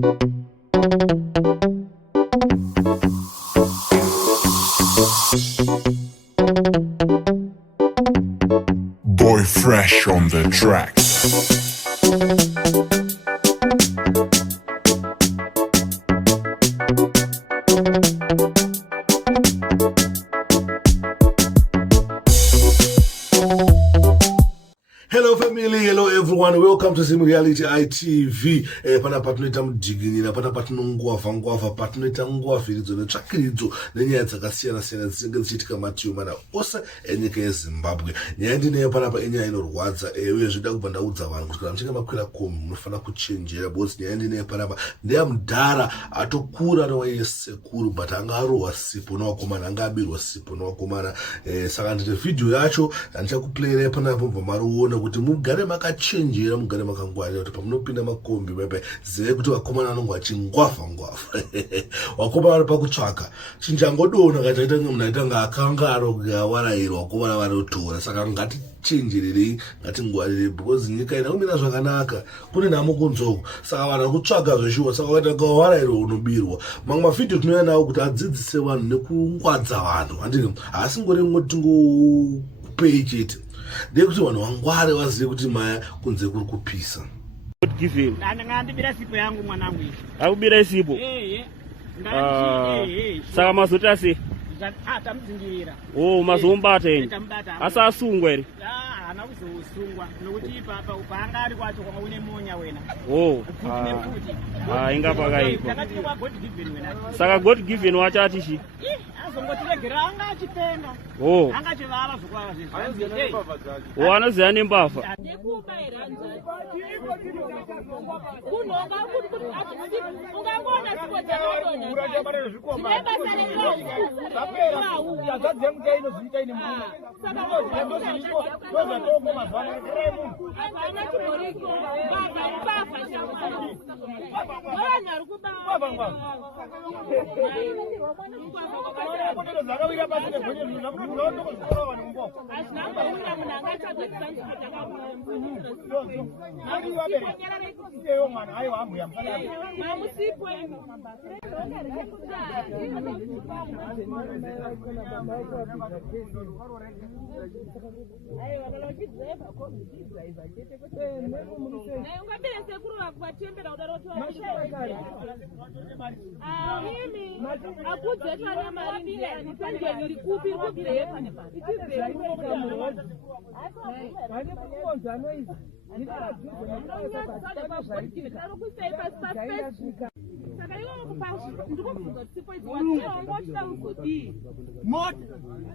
Boy Fresh on the track. Hello family, hello everyone, welcome to Sim Reality ITV. Pana patunoita mudziginira, pana patinongwavha, patunoita ngwavhiridzo netsvakiridzo nenyaya dzakasiyana-siyana dzinenge dzichiitika mativi mana ose enyika yeZimbabwe. Nyaya ndineyo panapa enyaya inorwadza, uye zvida kubva ndaudza vanhu kuti kana muchinge makwira komo munofanira kuchenjera, because nyaya ndineyo panapa ndeya mudhara atokura anova sekuru but anga arohwa sipo nevakomana, anga abirwa sipo nevakomana. Saka ndine vhidhiyo yacho yandichakuplayirai panapa mubva mariona kuti mugare makachenjera, mugare makangwarira, kuti pamunopinda makombi bebe zive kuti vakomana vanonge vachingwavha vakomana vari pakutsvaka chinjangodona kataita munhu aitanga akangaro kawarairwa vakomana vanotora. Saka ngatichenjererei, ngatingwarirei, because nyika ina kumira zvakanaka, kune nhamo kunzoko. Saka vanhu vakutsvaga zveshuwa, saka ukaita kawarairwa unobirwa. Mamwe mavhidhiyo tinouya nawo kuti adzidzise vanhu nekungwadza vanhu, handii haasingori ngoti chete, ndekuti vanhu vangware vazive kuti maya kunze kuri kupisa. Ndibira sipo yangu mwanangu. Akubira sipo? Saka mazota se? Tamdzingirira. Oh, mazombata eni. Asasungwa ere? Hana kuzosungwa nokuti ipapa upanga ari kwacho kwanga une monya wena. Oh. Inga pakaipa. Takati kwa God given wena. Saka God given wachati chi? Azongotiregera anga achipenda. Oh. Anga chivala zvokwava zvezvi. Oh, anoziva nembavha.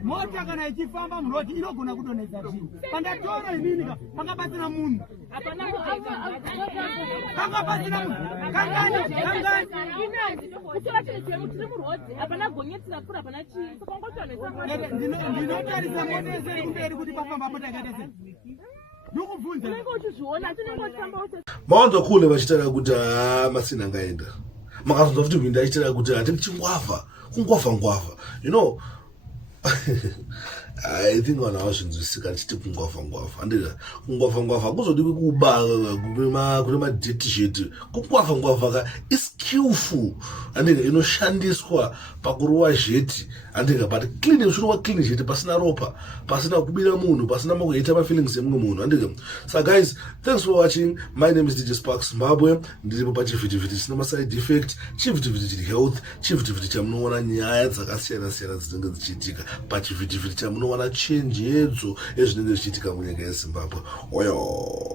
Mota kana ichifamba muroti inogona kudonhedza chinhu. Pandatora inini pakabatsira munhu. Pakabatsira munhu. Ndinotarisa mota dziri kumberi kuti pafamba mota yakaita sei. Mawanza kule vachitaura kuti masina angaenda. Makazonzwa kuti Hwindi achitaura kuti chingwavha, kungwavha. You know, I think vanhu havazvinzwisisa chiti kungwavha. Handika kungwavha hakuzodiwi kuba kune madheti sheti. Kungwavha skillful, handika inoshandiswa pakuruwa zheti, handika but clean uchiruwa clean zheti pasina ropa, pasina kubira munhu, pasina makuita mafeelings emumwe munhu, handika. So guys, thanks for watching. My name is DJ Spark Zimbabwe. Ndiripo pachivhitivhiti chine maside effect, chivhitivhiti chiri health, chivhitivhiti chamunoona nyaya dzakasiyana-siyana dzinenge dzichiitika, pachivhitivhiti chamunoona chenjedzo ezvinenge zvichiitika munyika yeZimbabwe. Oyo.